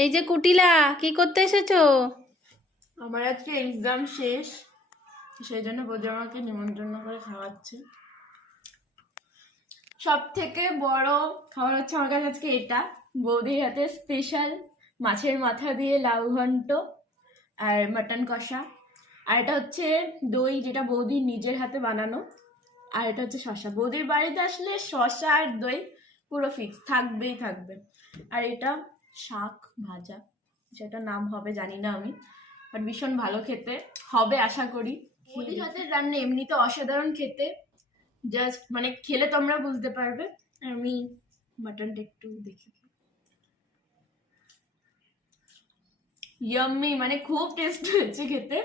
এই যে কুটিলা, কি করতে এসেছো? আমার আজকে এক্সাম শেষ, সেই জন্য বৌদি আমাকে নিমন্ত্রণ করে খাওয়াচ্ছে। সব থেকে বড় খাবার হচ্ছে আমার কাছে আজকে এটা, বৌদির হাতে স্পেশাল মাছের মাথা দিয়ে লাউ ঘন্ট আর মাটন কষা। আর এটা হচ্ছে দই, যেটা বৌদি নিজের হাতে বানানো। আর এটা হচ্ছে শসা। বৌদির বাড়িতে আসলে শসা আর দই পুরো ফিক্স থাকবেই থাকবে। আর এটা শাক ভাজা, যেটা নাম হবে জানি না আমি, বাট ভীষণ ভালো খেতে হবে আশা করি। বৌদির হাতের রান্না এমনিতে অসাধারণ খেতে, জাস্ট মানে খেলে তোমরা বুঝতে পারবে। আমি মাটনটা একটু দেখি, ইয়াম্মি, মানে খুব টেস্ট হয়েছে খেতে।